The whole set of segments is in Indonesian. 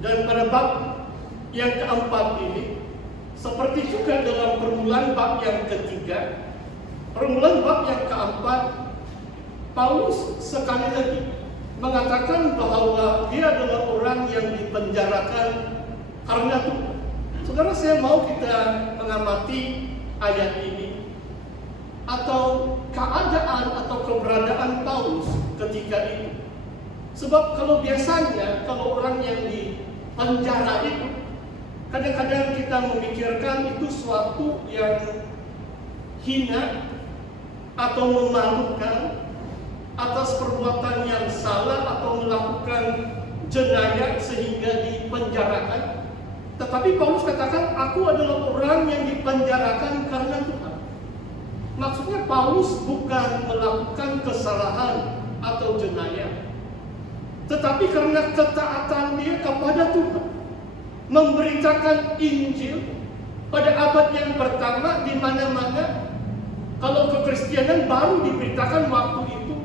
Dan pada bab yang keempat ini, seperti juga dalam permulaan bab yang ketiga, permulaan bab yang keempat, Paulus sekali lagi mengatakan bahwa dia adalah orang yang dipenjarakan karena Tuhan. Saudara, saya mau kita mengamati ayat ini atau keadaan atau keberadaan Paulus ketika itu. Sebab kalau biasanya kalau orang yang di penjara itu, kadang-kadang kita memikirkan itu suatu yang hina atau memalukan atas perbuatan yang salah atau melakukan jenayah sehingga dipenjarakan. Tetapi Paulus katakan, aku adalah orang yang dipenjarakan karena Tuhan. Maksudnya Paulus bukan melakukan kesalahan atau jenayah, tetapi karena ketaatan dia kepada Tuhan, memberitakan Injil pada abad yang pertama di mana-mana. Kalau kekristenan baru diberitakan waktu itu,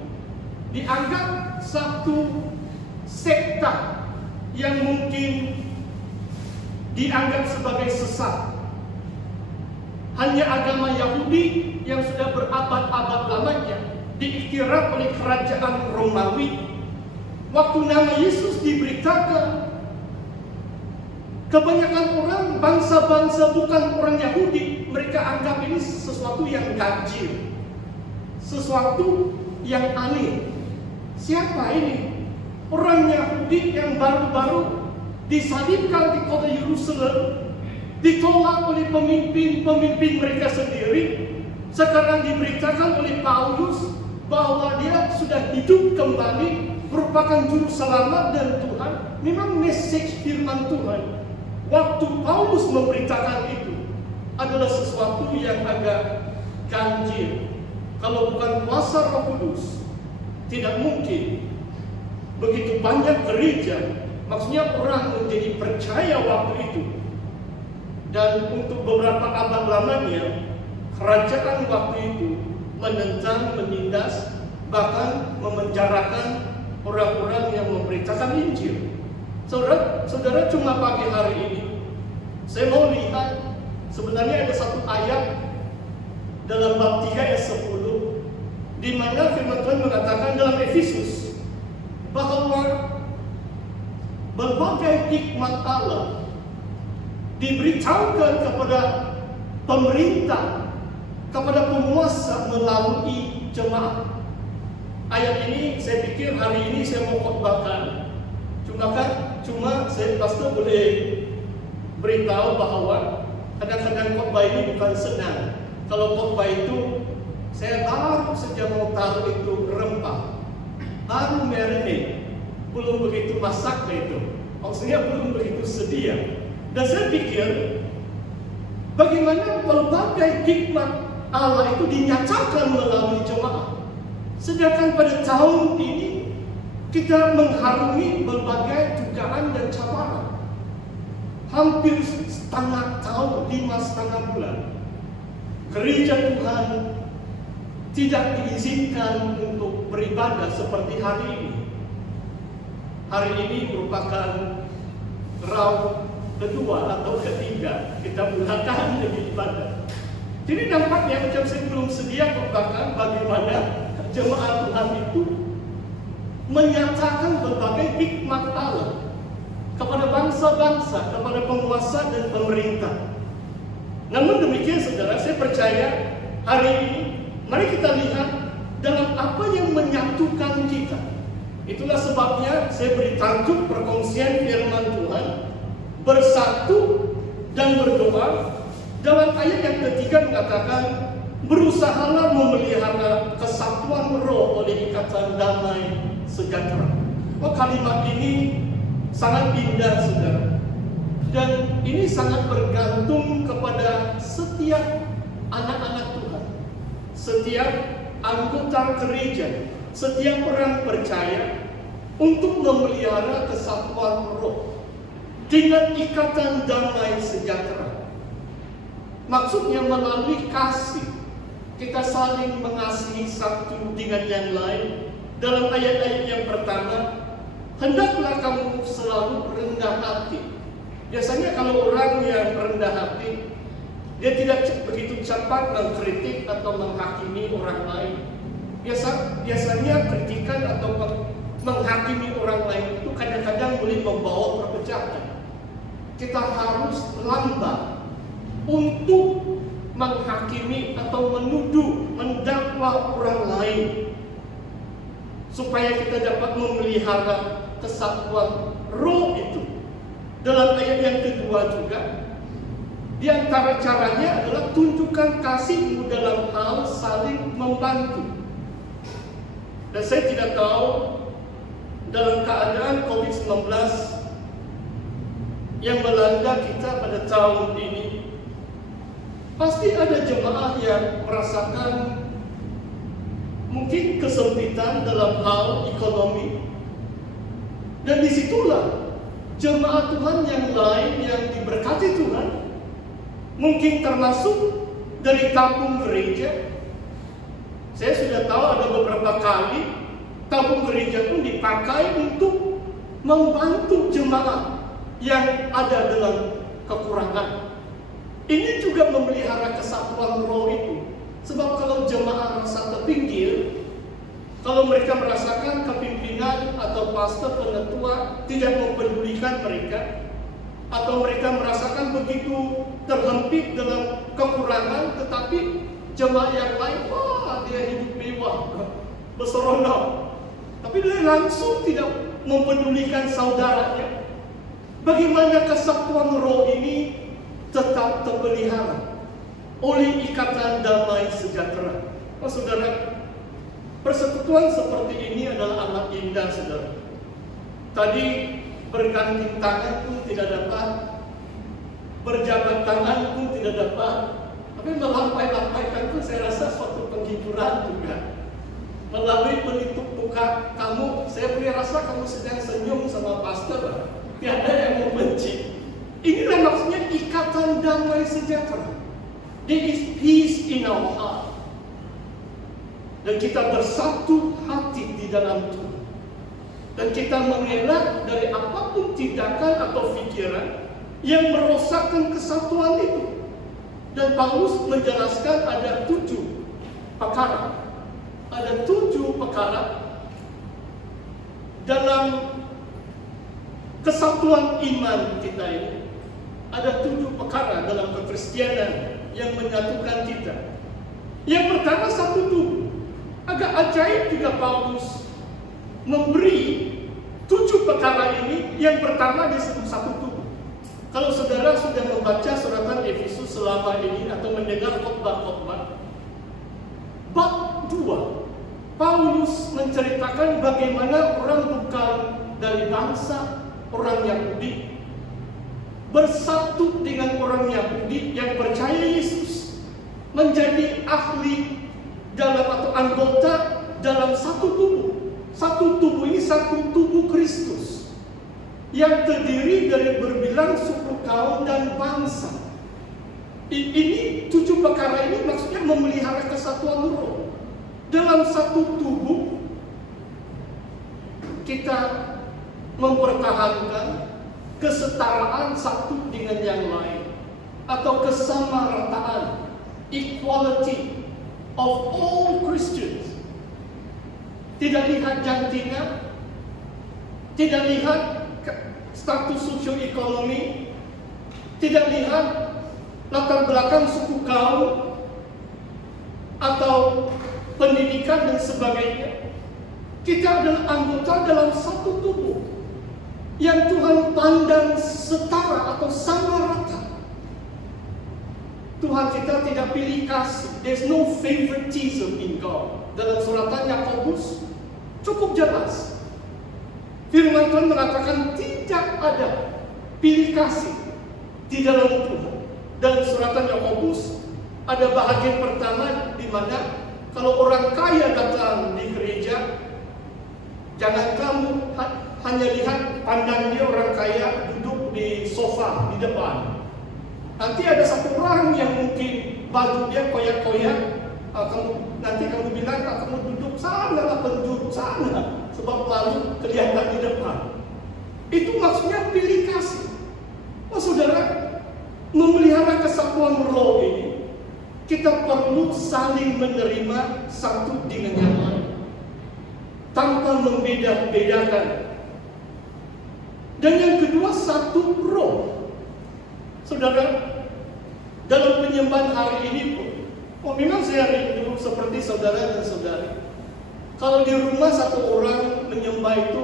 dianggap satu sekta yang mungkin dianggap sebagai sesat. Hanya agama Yahudi yang sudah berabad-abad lamanya diiktiraf oleh kerajaan Romawi. Waktu nama Yesus diberitakan, kebanyakan orang bangsa-bangsa bukan orang Yahudi, mereka anggap ini sesuatu yang ganjil, sesuatu yang aneh. Siapa ini? Orang Yahudi yang baru-baru disalibkan di kota Yerusalem, ditolak oleh pemimpin-pemimpin mereka sendiri. Sekarang diberitakan oleh Paulus bahwa dia sudah hidup kembali, merupakan juru selamat dan Tuhan. Memang message firman Tuhan waktu Paulus memberitakan itu adalah sesuatu yang agak ganjil. Kalau bukan kuasa Roh Kudus, tidak mungkin begitu banyak gereja, maksudnya orang menjadi percaya waktu itu. Dan untuk beberapa abad lamanya, kerajaan waktu itu menentang, menindas, bahkan memenjarakan orang-orang yang memberitakan Injil. Saudara, cuma pagi hari ini saya mau lihat, sebenarnya ada satu ayat dalam bab 3 ayat 10 di mana firman Tuhan mengatakan dalam Efesus bahwa berbagai hikmat Allah diberitahukan kepada pemerintah, kepada penguasa melalui jemaat. Ayat ini saya pikir hari ini saya mau khotbahkan. Cuma saya pastor boleh beritahu bahwa kadang-kadang khotbah ini bukan senang. Kalau khotbah itu saya baru saja mau taruh itu rempah, baru marinate, belum begitu masak itu, maksudnya belum begitu sedia. Dan saya pikir bagaimana berbagai hikmat Allah itu dinyatakan melalui jemaat. Sedangkan pada tahun ini kita mengharungi berbagai dugaan dan cabaran. Hampir setengah tahun, 5,5 bulan, gereja Tuhan tidak diizinkan untuk beribadah seperti hari ini. Hari ini merupakan round kedua atau ketiga kita mulakan beribadah. Jadi nampaknya macam saya belum sedia bahkan bagaimana jemaat Tuhan itu menyatakan berbagai hikmat Allah kepada bangsa-bangsa, kepada penguasa dan pemerintah. Namun demikian saudara, saya percaya hari ini mari kita lihat dalam apa yang menyatukan kita. Itulah sebabnya saya beri tajuk perkongsian firman Tuhan, bersatu dan berdoa. Dalam ayat yang ketiga mengatakan, berusahalah memelihara kesatuan roh oleh ikatan damai sejahtera. Oh, kalimat ini sangat indah saudara. Dan ini sangat bergantung kepada setiap anak-anak Tuhan, setiap anggota gereja, setiap orang percaya untuk memelihara kesatuan roh dengan ikatan damai sejahtera. Maksudnya melalui kasih kita saling mengasihi satu dengan yang lain. Dalam ayat-ayat yang pertama hendaklah kamu selalu rendah hati. Biasanya kalau orang yang rendah hati, dia tidak begitu cepat mengkritik atau menghakimi orang lain. Biasanya kritikan atau menghakimi orang lain itu kadang-kadang boleh membawa perpecahan. Kita harus lambat untuk menghakimi atau menuduh, mendakwa orang lain, supaya kita dapat memelihara kesatuan roh itu. Dalam ayat yang kedua juga, di antara caranya adalah tunjukkan kasihmu dalam hal saling membantu. Dan saya tidak tahu dalam keadaan COVID-19 yang melanda kita pada tahun ini, pasti ada jemaah yang merasakan mungkin kesempitan dalam hal ekonomi. Dan disitulah jemaat Tuhan yang lain yang diberkati Tuhan, mungkin termasuk dari kampung gereja. Saya sudah tahu ada beberapa kali kampung gereja pun dipakai untuk membantu jemaat yang ada dalam kekurangan. Ini juga memelihara kesatuan roh itu. Sebab kalau jemaah merasa terpinggir, kalau mereka merasakan kepimpinan atau pastor penetua tidak mempedulikan mereka, atau mereka merasakan begitu terhempit dalam kekurangan, tetapi jemaah yang lain, wah dia hidup mewah, berseronok, tapi dia langsung tidak mempedulikan saudaranya. Bagaimana kesatuan roh ini tetap terpelihara oleh ikatan damai sejahtera? Oh saudara, persekutuan seperti ini adalah amat indah, saudara. Tadi berganting tangan pun tidak dapat, berjabat tangan pun tidak dapat, tapi melampai-lampaikan pun saya rasa suatu penghiburan juga. Melalui pelitup muka kamu, saya punya rasa kamu sedang senyum sama pastor. Tiada yang membenci. Inilah maksudnya ikatan damai sejahtera. There is peace in our heart. Dan kita bersatu hati di dalam Tuhan. Dan kita mengelak dari apapun tindakan atau pikiran yang merosakkan kesatuan itu. Dan Paulus menjelaskan ada 7 perkara. Ada 7 perkara dalam kesatuan iman kita ini. Ada 7 perkara dalam kekristianan yang menyatukan kita. Yang pertama, satu tubuh. Agak ajaib juga Paulus memberi 7 perkara ini. Yang pertama disebut satu tubuh. Kalau saudara sudah membaca suratan Efesus selama ini atau mendengar khotbah-khotbah, bab 2, Paulus menceritakan bagaimana orang bukan dari bangsa orang Yahudi bersatu dengan orang Yahudi yang percaya Yesus, menjadi ahli dalam atau anggota dalam satu tubuh. Satu tubuh ini satu tubuh Kristus yang terdiri dari berbilang suku, kaum, dan bangsa. Ini 7 perkara ini maksudnya memelihara kesatuan roh. Dalam satu tubuh kita mempertahankan kesetaraan satu dengan yang lain, atau kesamarataan, equality of all Christians. Tidak lihat jantina, tidak lihat status sosioekonomi, tidak lihat latar belakang suku kaum atau pendidikan dan sebagainya. Kita adalah anggota dalam satu tubuh yang Tuhan pandang setara atau sama rata. Tuhan kita tidak pilih kasih. There's no favoritism in God. Dalam suratan Yakobus cukup jelas. Firman Tuhan mengatakan tidak ada pilih kasih di dalam Tuhan. Dalam suratan Yakobus ada bahagian pertama di mana kalau orang kaya datang di gereja, jangan kamu hanya lihat pandang dia orang kaya duduk di sofa di depan. Nanti ada satu orang yang mungkin baju dia koyak-koyak, nanti kamu bilang kamu duduk sana lah, penjuru sana. sebab lalu kelihatan di depan. Itu maksudnya pilih kasih. Oh saudara, memelihara kesatuan roh ini, kita perlu saling menerima satu dengan yang lain, tanpa membeda-bedakan. Dan yang kedua, satu roh. Saudara, dalam penyembahan hari ini pun, memang saya rindu seperti saudara dan saudari. Kalau di rumah satu orang menyembah itu,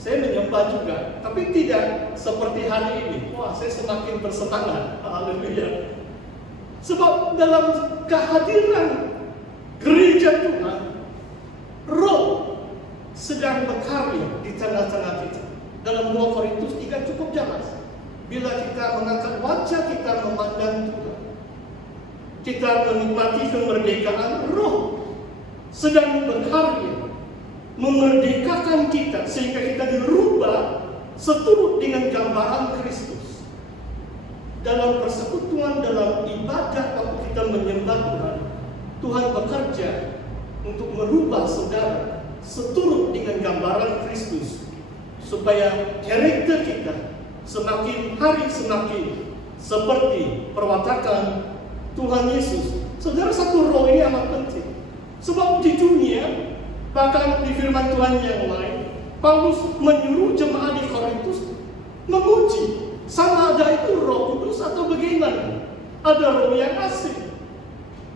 saya menyembah juga, tapi tidak seperti hari ini. Wah, saya semakin bersemangat. Haleluya. Sebab dalam kehadiran gereja Tuhan, roh sedang berkarya di tengah-tengah kita. Dalam 2 Korintus 3 cukup jelas. Bila kita mengangkat wajah kita memandang Tuhan, kita menikmati kemerdekaan, roh sedang berkarya memerdekakan kita sehingga kita dirubah seturut dengan gambaran Kristus. Dalam persekutuan, dalam ibadah waktu kita menyembah Tuhan, Tuhan bekerja untuk merubah saudara seturut dengan gambaran Kristus, supaya karakter kita semakin hari semakin seperti perwatakan Tuhan Yesus. Saudara, satu roh ini amat penting. Sebab di dunia, bahkan di firman Tuhan yang lain, Paulus menyuruh jemaat di Korintus menguji sama ada itu Roh Kudus atau bagaimana. Ada roh yang asing,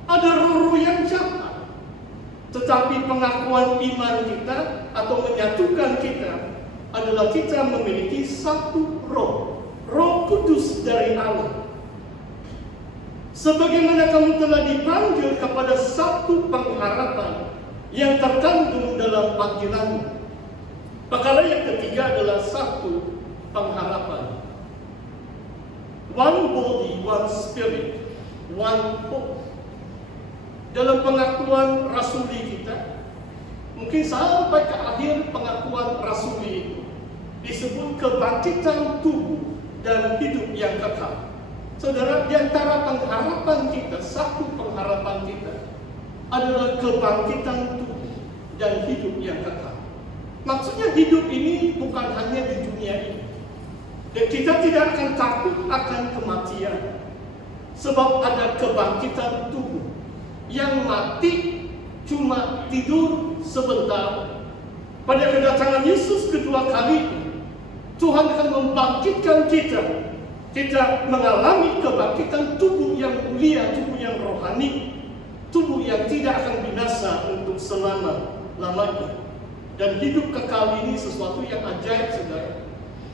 ada roh-roh yang jahat. Tetapi pengakuan iman kita atau menyatukan kita adalah kita memiliki satu roh, Roh Kudus dari Allah. Sebagaimana kamu telah dipanggil kepada satu pengharapan yang terkandung dalam panggilanmu. Perkara yang ketiga adalah satu pengharapan. One body, one spirit, one hope. Dalam pengakuan rasuli kita, mungkin sampai ke akhir pengakuan rasuli itu disebut kebangkitan tubuh dan hidup yang kekal. Saudara, di antara pengharapan kita, satu pengharapan kita adalah kebangkitan tubuh dan hidup yang kekal. Maksudnya hidup ini bukan hanya di dunia ini. Dan kita tidak akan takut akan kematian. Sebab ada kebangkitan tubuh. Yang mati cuma tidur sebentar. Pada kedatangan Yesus kedua kali, Tuhan akan membangkitkan kita. Kita mengalami kebangkitan tubuh yang mulia, tubuh yang rohani, tubuh yang tidak akan binasa untuk selama-lamanya. Dan hidup kekal ini sesuatu yang ajaib, saudara.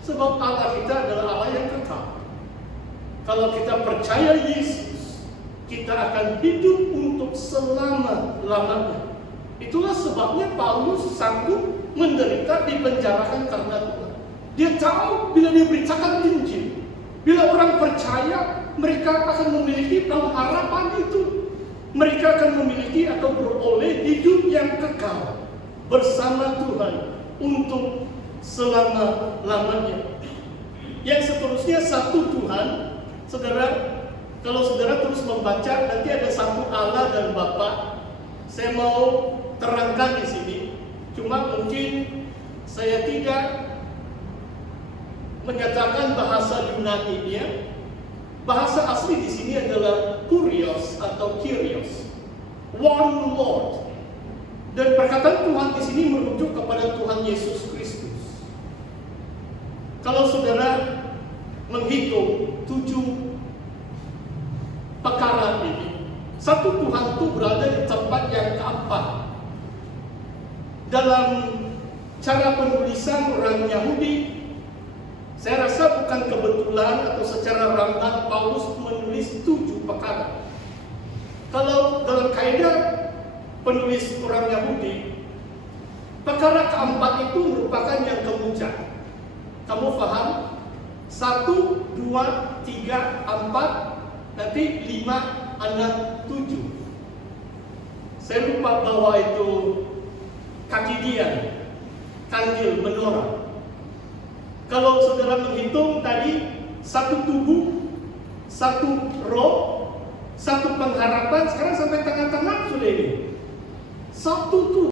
Sebab Allah kita adalah Allah yang kekal. Kalau kita percaya Yesus, kita akan hidup untuk selama-lamanya. Itulah sebabnya Paulus sanggup menderita, dipenjarakan karena Tuhan. Dia tahu bila dia beritakan Injil, bila orang percaya, mereka akan memiliki pengharapan itu. Mereka akan memiliki atau beroleh hidup yang kekal bersama Tuhan untuk selama-lamanya. Yang seterusnya satu Tuhan. Saudara, kalau saudara terus membaca, nanti ada satu Allah dan Bapa. Saya mau terangkan di sini. Cuma mungkin saya tidak menyatakan bahasa Yunani-nya. Bahasa asli di sini adalah Kurios atau Kyrios, One Lord. Dan perkataan Tuhan di sini merujuk kepada Tuhan Yesus Kristus. Kalau saudara menghitung 7 perkara ini, satu Tuhan itu berada di tempat yang keempat. Dalam cara penulisan orang Yahudi, saya rasa bukan kebetulan atau secara ramah Paulus menulis 7 perkara. Kalau dalam kaidah penulis orang Yahudi, perkara keempat itu merupakan yang kemuncak. Kamu paham? 1, 2, 3, 4, nanti 5, 6, 7. Saya lupa bahwa itu kaki dia, kandil, menorah. Kalau saudara menghitung tadi, satu tubuh, satu roh, satu pengharapan, sekarang sampai tengah-tengah sudah ini. Satu Tuhan.